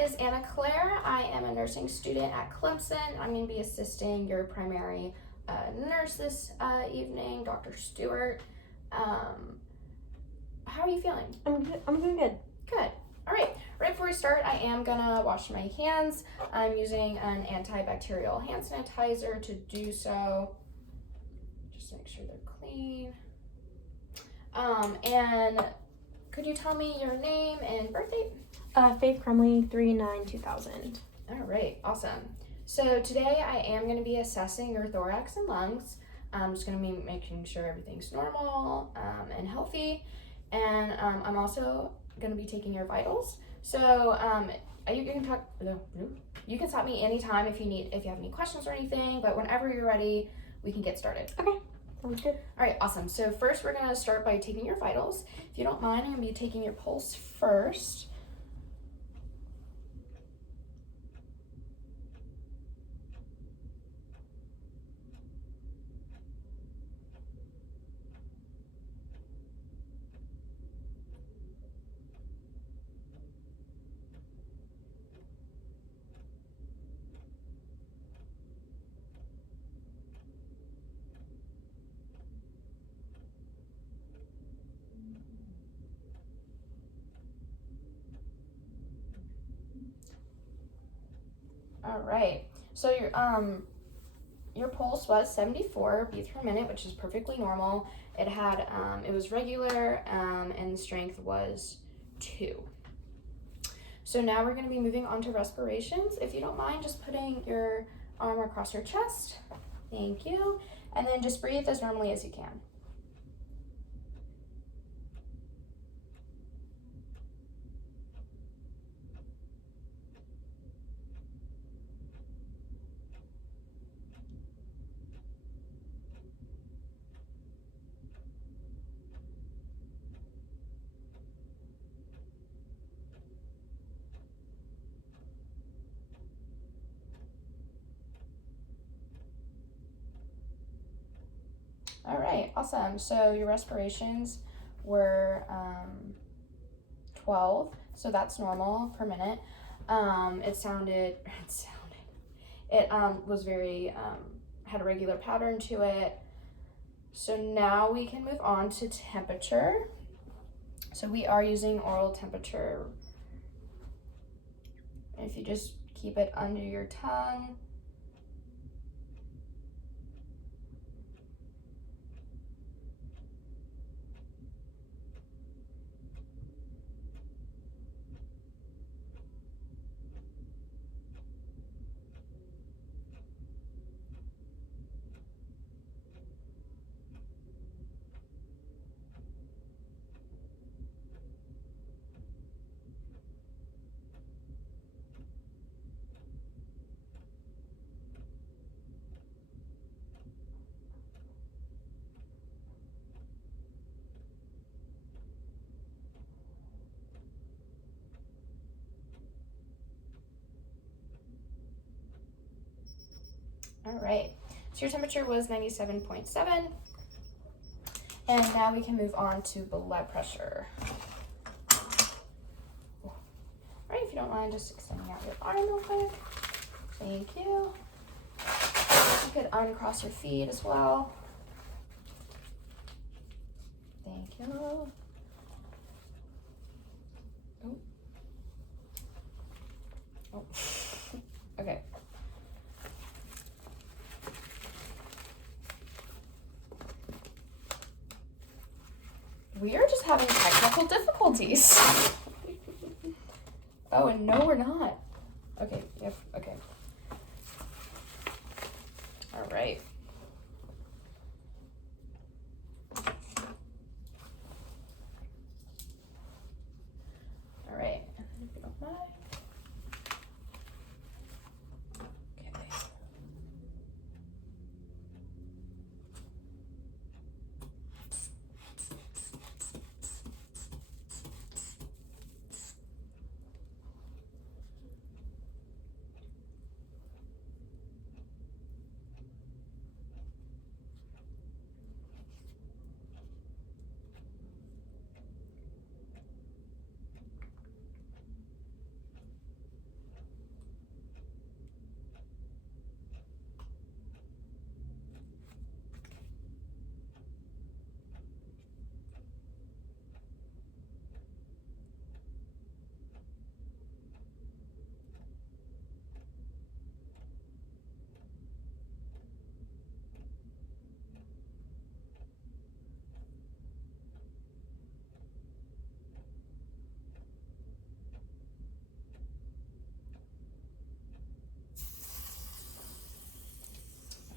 is Anna Claire. I am a nursing student at Clemson. I'm going to be assisting your primary nurse this evening, Dr. Stewart. How are you feeling? I'm doing good. Good. All right. Right before we start, I am going to wash my hands. I'm using an antibacterial hand sanitizer to do so. Just make sure they're clean. And could you tell me your name and birth date? Faith Crumley, 3/9/2000. All right, awesome. So today I am going to be assessing your thorax and lungs. I'm just going to be making sure everything's normal and healthy. And I'm also going to be taking your vitals. So you can stop me anytime if you have any questions or anything. But whenever you're ready, we can get started. Okay, sounds good. All right, awesome. So first we're going to start by taking your vitals. If you don't mind, I'm going to be taking your pulse first. All right, so your pulse was 74 beats per minute, which is perfectly normal. It was regular, and the strength was 2. So now we're going to be moving on to respirations. If you don't mind, just putting your arm across your chest. Thank you. And then just breathe as normally as you can. All right, awesome. So your respirations were 12, so that's normal per minute. It was very, had a regular pattern to it. So now we can move on to temperature. So we are using oral temperature. And if you just keep it under your tongue. All right, so your temperature was 97.7. And now we can move on to blood pressure. All right, if you don't mind just extending out your arm real quick. Thank you. You could uncross your feet as well. Thank you. Oh. Okay. We are just having technical difficulties. Oh, and no, we're not. Okay, yep, okay. All right. All right, and then if you don't mind. Okay.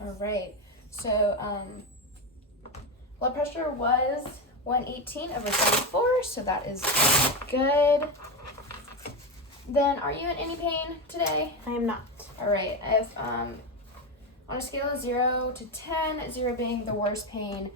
All right. So blood pressure was 118/74, so that is good. Then, are you in any pain today? I am not. All right. If on a scale of 0 to 10, 0 being the worst pain,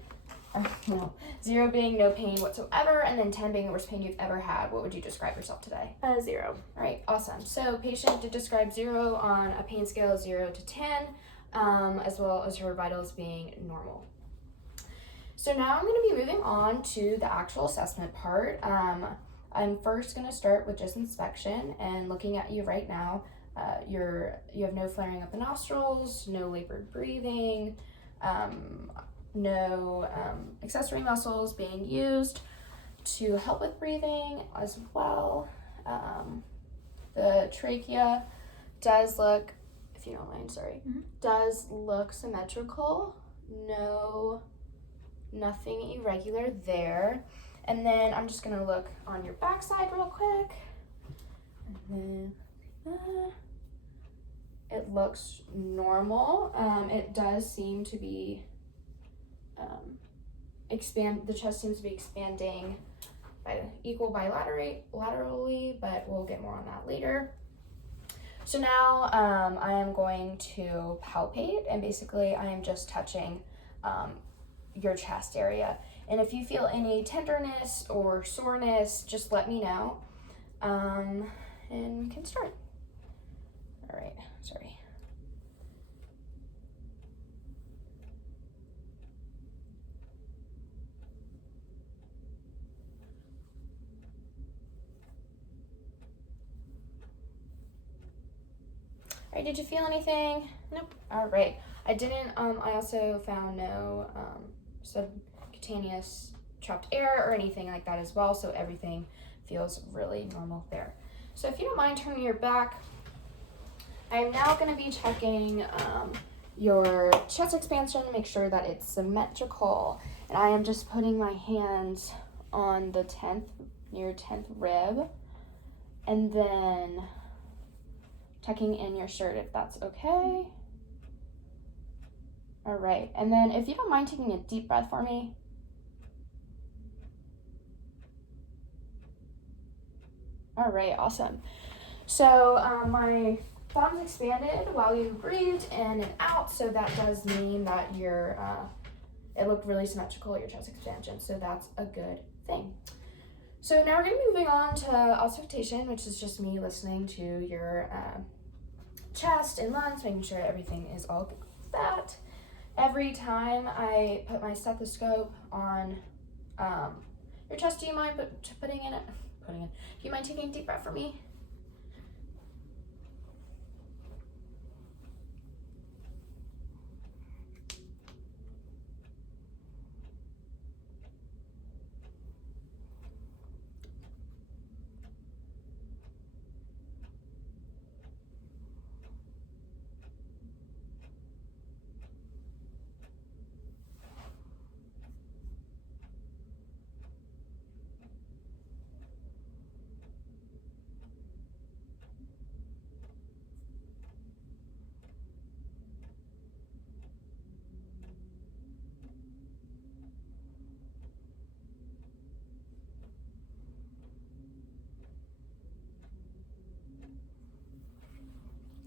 0 being no pain whatsoever, and then 10 being the worst pain you've ever had, what would you describe yourself today? 0. All right, awesome. So patient did describe 0 on a pain scale of 0 to 10, as well as her vitals being normal. So now I'm going to be moving on to the actual assessment part. I'm first going to start with just inspection and looking at you right now. You have no flaring of the nostrils, no labored breathing, no accessory muscles being used to help with breathing as well. The trachea does look, if you don't mind, does look symmetrical. Nothing irregular there. And then I'm just gonna look on your backside real quick. And then it looks normal. It does seem to be the chest seems to be expanding bilaterally, but we'll get more on that later. So now I am going to palpate, and basically I am just touching your chest area. And if you feel any tenderness or soreness, just let me know, and we can start. All right, sorry. All right, did you feel anything? Nope. All right. I didn't, I also found no subcutaneous trapped air or anything like that as well, so everything feels really normal there. So if you don't mind turning your back, I am now going to be checking your chest expansion to make sure that it's symmetrical. And I am just putting my hands on the near 10th rib, and then tucking in your shirt if that's okay. All right, and then if you don't mind taking a deep breath for me. All right, awesome. So my thumbs expanded while you breathed in and out, so that does mean that it looked really symmetrical, your chest expansion, so that's a good thing. So now we're gonna be moving on to auscultation, which is just me listening to your chest and lungs, making sure everything is all good with that. Every time I put my stethoscope on your chest, do you mind putting in? Do you mind taking a deep breath for me?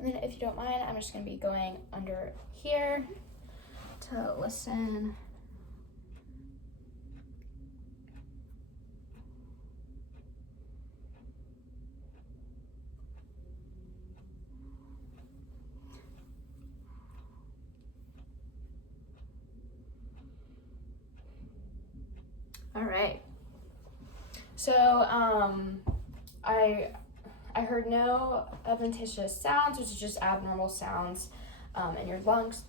And then if you don't mind, I'm just going to be going under here to listen. All right. So I heard no adventitious sounds, which is just abnormal sounds in your lungs.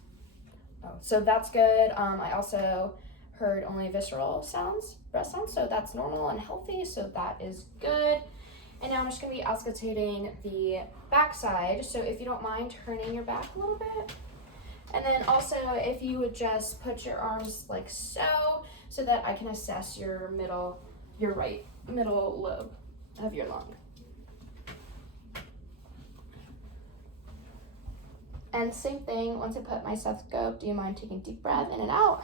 Oh, so that's good. I also heard only visceral sounds, breath sounds, so that's normal and healthy, so that is good. And now I'm just going to be auscultating the backside, so if you don't mind turning your back a little bit. And then also, if you would just put your arms like so that I can assess your right middle lobe of your lung. And same thing, once I put my stethoscope, do you mind taking a deep breath in and out?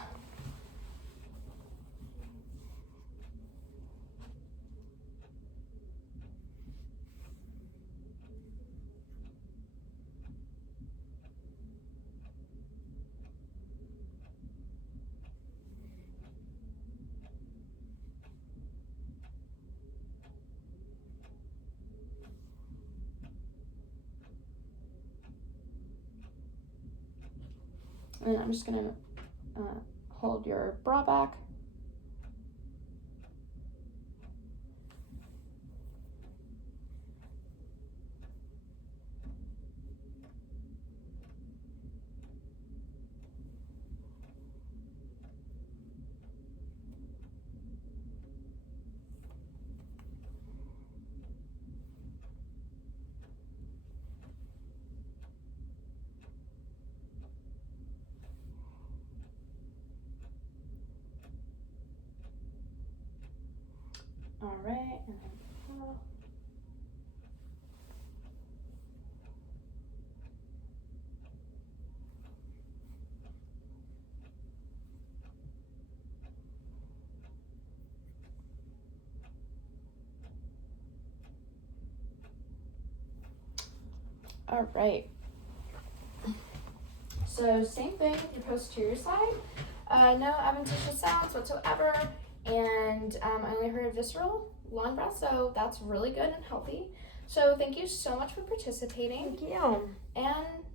And then I'm just gonna hold your bra back. All right, and then all right. So same thing with your posterior side. No adventitious sounds whatsoever, and I only heard visceral long breath, so that's really good and healthy. So thank you so much for participating. Thank you. And